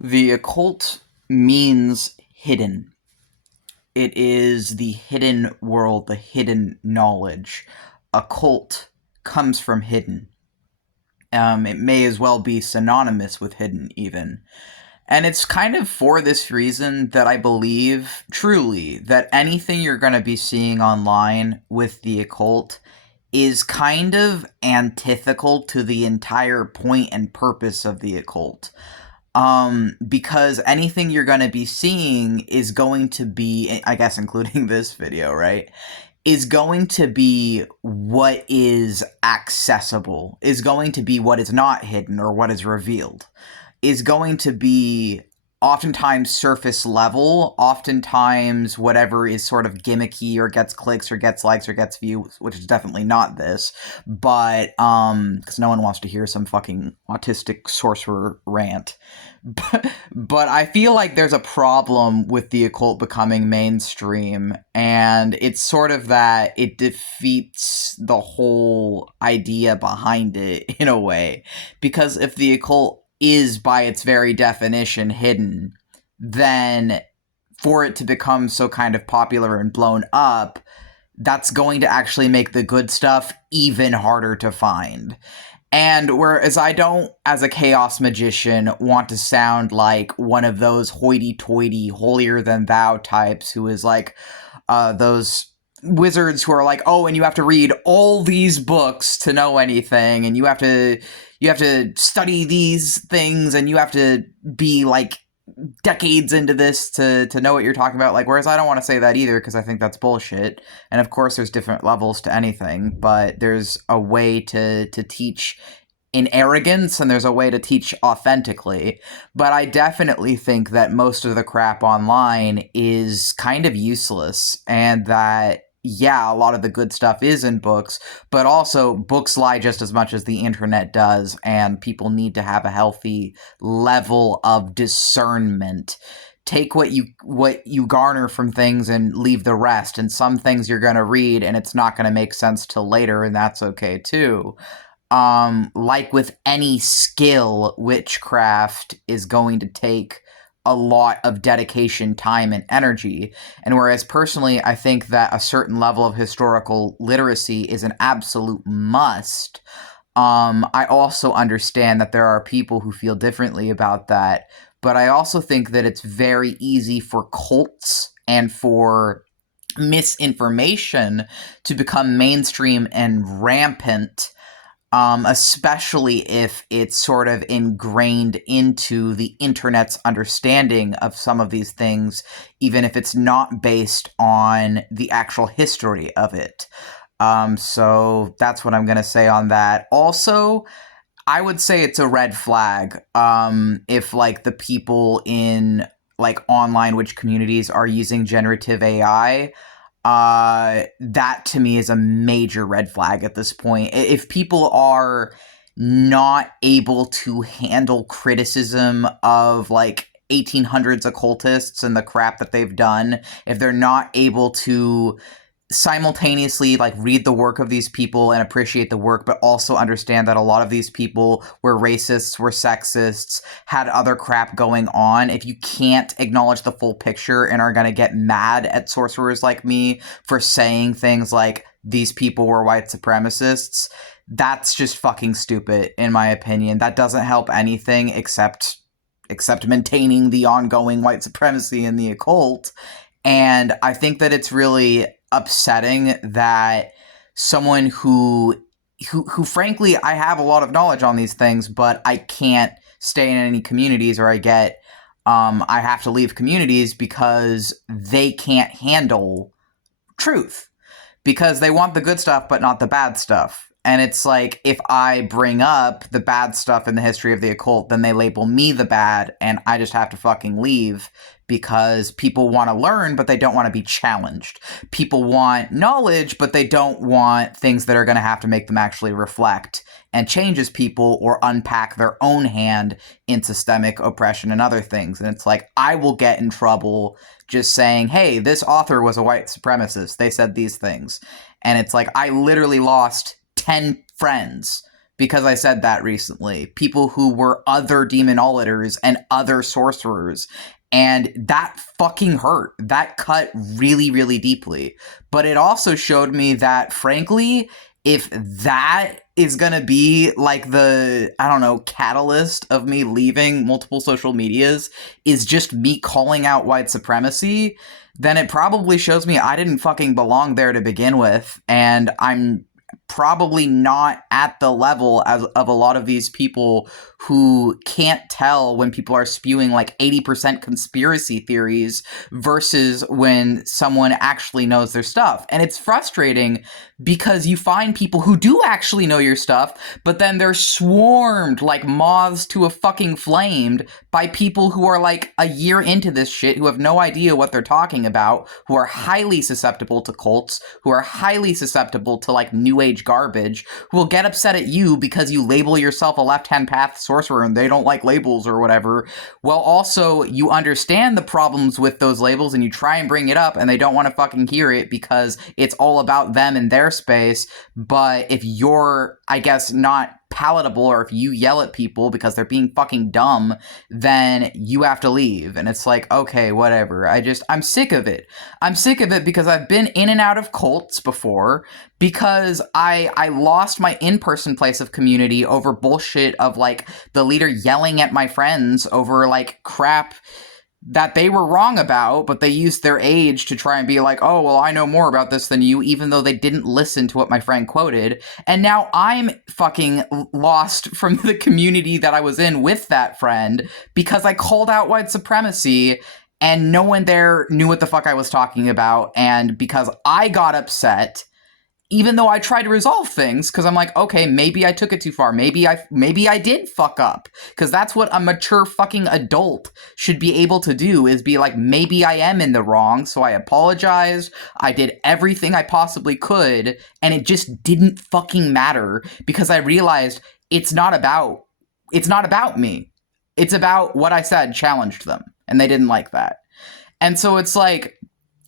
The occult means hidden. It is the hidden world, the hidden knowledge. Occult comes from hidden. It may as well be synonymous with hidden, even. And it's kind of for this reason that I believe, truly, that anything you're going to be seeing online with the occult is kind of antithetical to the entire point and purpose of the occult. Because anything you're going to be seeing is going to be, I guess, including this video, right? Is going to be what is accessible, is going to be what is not hidden or what is revealed, is going to be oftentimes surface level, oftentimes whatever is sort of gimmicky or gets clicks or gets likes or gets views, which is definitely not this, but because no one wants to hear some fucking autistic sorcerer rant. But I feel like there's a problem with the occult becoming mainstream, and it's sort of that it defeats the whole idea behind it in a way. Because if the occult is by its very definition hidden, then for it to become so kind of popular and blown up, that's going to actually make the good stuff even harder to find. And whereas I don't, as a chaos magician, want to sound like one of those hoity-toity, holier-than-thou types who is like those wizards who are like, oh, and you have to read all these books to know anything, and you have to study these things, and you have to be like decades into this to know what you're talking about. Like, whereas I don't want to say that either, because I think that's bullshit. And of course there's different levels to anything, but there's a way to teach in arrogance, and there's a way to teach authentically. But I definitely think that most of the crap online is kind of useless, and that yeah, a lot of the good stuff is in books, but also books lie just as much as the internet does, and people need to have a healthy level of discernment. Take what you garner from things and leave the rest. And some things you're going to read and it's not going to make sense till later, and that's okay too. Like with any skill, witchcraft is going to take a lot of dedication, time, and energy. And whereas personally, I think that a certain level of historical literacy is an absolute must, I also understand that there are people who feel differently about that. But I also think that it's very easy for cults and for misinformation to become mainstream and rampant, especially if it's sort of ingrained into the internet's understanding of some of these things, even if it's not based on the actual history of it. So that's what I'm going to say on that. Also, I would say it's a red flag if like the people in like online witch communities are using generative AI. That to me is a major red flag at this point. If people are not able to handle criticism of like 1800s occultists and the crap that they've done, if they're not able to simultaneously like read the work of these people and appreciate the work, but also understand that a lot of these people were racists, were sexists, had other crap going on. If you can't acknowledge the full picture and are going to get mad at sorcerers like me for saying things like these people were white supremacists, that's just fucking stupid in my opinion. That doesn't help anything except maintaining the ongoing white supremacy in the occult. And I think that it's really upsetting that someone who frankly, I have a lot of knowledge on these things, but I can't stay in any communities, or I have to leave communities because they can't handle truth, because they want the good stuff but not the bad stuff. And it's like, if I bring up the bad stuff in the history of the occult, then they label me the bad, and I just have to fucking leave, because people want to learn, but they don't want to be challenged. People want knowledge, but they don't want things that are going to have to make them actually reflect and change as people, or unpack their own hand in systemic oppression and other things. And it's like, I will get in trouble just saying, hey, this author was a white supremacist. They said these things. And it's like, I literally lost 10 friends because I said that recently. People who were other demonolators and other sorcerers. And that fucking hurt. That cut really, really deeply. But it also showed me that, frankly, if that is gonna be like the, I don't know, catalyst of me leaving multiple social medias, is just me calling out white supremacy, then it probably shows me I didn't fucking belong there to begin with, and I'm probably not at the level of a lot of these people who can't tell when people are spewing like 80% conspiracy theories versus when someone actually knows their stuff. And it's frustrating because you find people who do actually know your stuff, but then they're swarmed like moths to a fucking flame by people who are like a year into this shit, who have no idea what they're talking about, who are highly susceptible to cults, who are highly susceptible to like new age garbage, who will get upset at you because you label yourself a left-hand path sorcerer and they don't like labels or whatever. Well, also, you understand the problems with those labels and you try and bring it up and they don't want to fucking hear it because it's all about them and their space. But if you're, I guess, not palatable, or if you yell at people because they're being fucking dumb, then you have to leave. And it's like, okay, whatever. I'm sick of it. I'm sick of it because I've been in and out of cults before, because I lost my in-person place of community over bullshit of like the leader yelling at my friends over like crap that they were wrong about, but they used their age to try and be like, oh, well, I know more about this than you, even though they didn't listen to what my friend quoted. And now I'm fucking lost from the community that I was in with that friend because I called out white supremacy and no one there knew what the fuck I was talking about. And because I got upset, even though I tried to resolve things, because I'm like, okay, maybe I took it too far. Maybe I did fuck up. Because that's what a mature fucking adult should be able to do, is be like, maybe I am in the wrong, so I apologized. I did everything I possibly could, and it just didn't fucking matter, because I realized it's not about me. It's about what I said challenged them, and they didn't like that. And so it's like,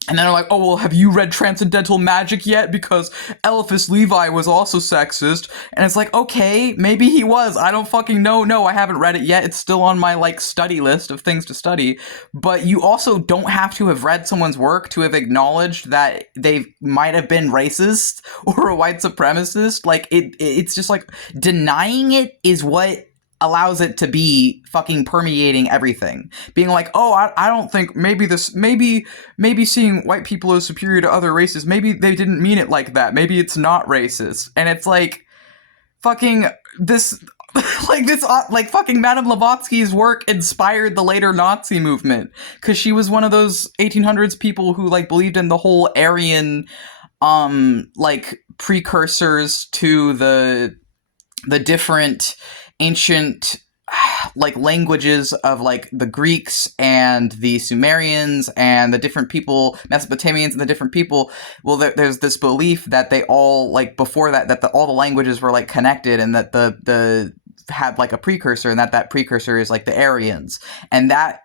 and then they're like, oh, well, have you read Transcendental Magic yet? Because Eliphas Levi was also sexist. And it's like, okay, maybe he was. I don't fucking know. No, I haven't read it yet. It's still on my, like, study list of things to study. But you also don't have to have read someone's work to have acknowledged that they might have been racist or a white supremacist. Like, it's just like, denying it is what allows it to be fucking permeating everything. Being like, oh, I don't think maybe seeing white people as superior to other races, maybe they didn't mean it like that. Maybe it's not racist. And it's like, fucking this, like fucking Madame Blavatsky's work inspired the later Nazi movement. Because she was one of those 1800s people who, like, believed in the whole Aryan, like, precursors to the different ancient like languages of like the Greeks and the Sumerians and the different people, Mesopotamians and the different people. Well, there's this belief that they all, like, before that all the languages were like connected, and that the had like a precursor, and that precursor is like the Aryans, and that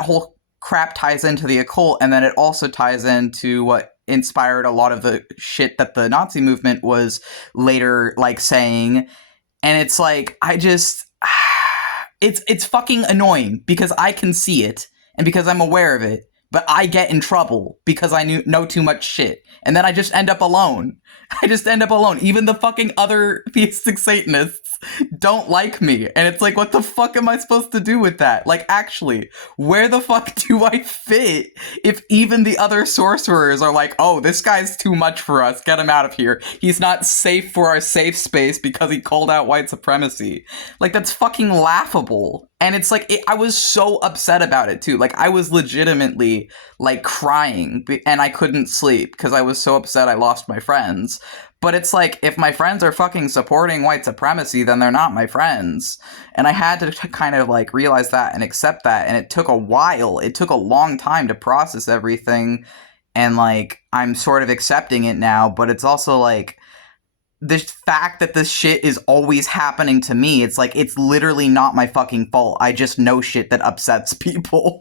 whole crap ties into the occult. And then it also ties into what inspired a lot of the shit that the Nazi movement was later like saying. And it's like, it's fucking annoying because I can see it and because I'm aware of it, but I get in trouble because I know too much shit. And then I just end up alone. Even the fucking other theistic Satanists don't like me. And it's like, what the fuck am I supposed to do with that? Like, actually, where the fuck do I fit if even the other sorcerers are like, oh, this guy's too much for us, get him out of here. He's not safe for our safe space because he called out white supremacy. Like, that's fucking laughable. And it's like, I was so upset about it too. Like, I was legitimately like crying and I couldn't sleep because I was so upset I lost my friends. But it's like, if my friends are fucking supporting white supremacy, then they're not my friends. And I had to kind of like realize that and accept that. And it took a while. It took a long time to process everything. And like, I'm sort of accepting it now, but it's also like, the fact that this shit is always happening to me, it's like, it's literally not my fucking fault. I just know shit that upsets people.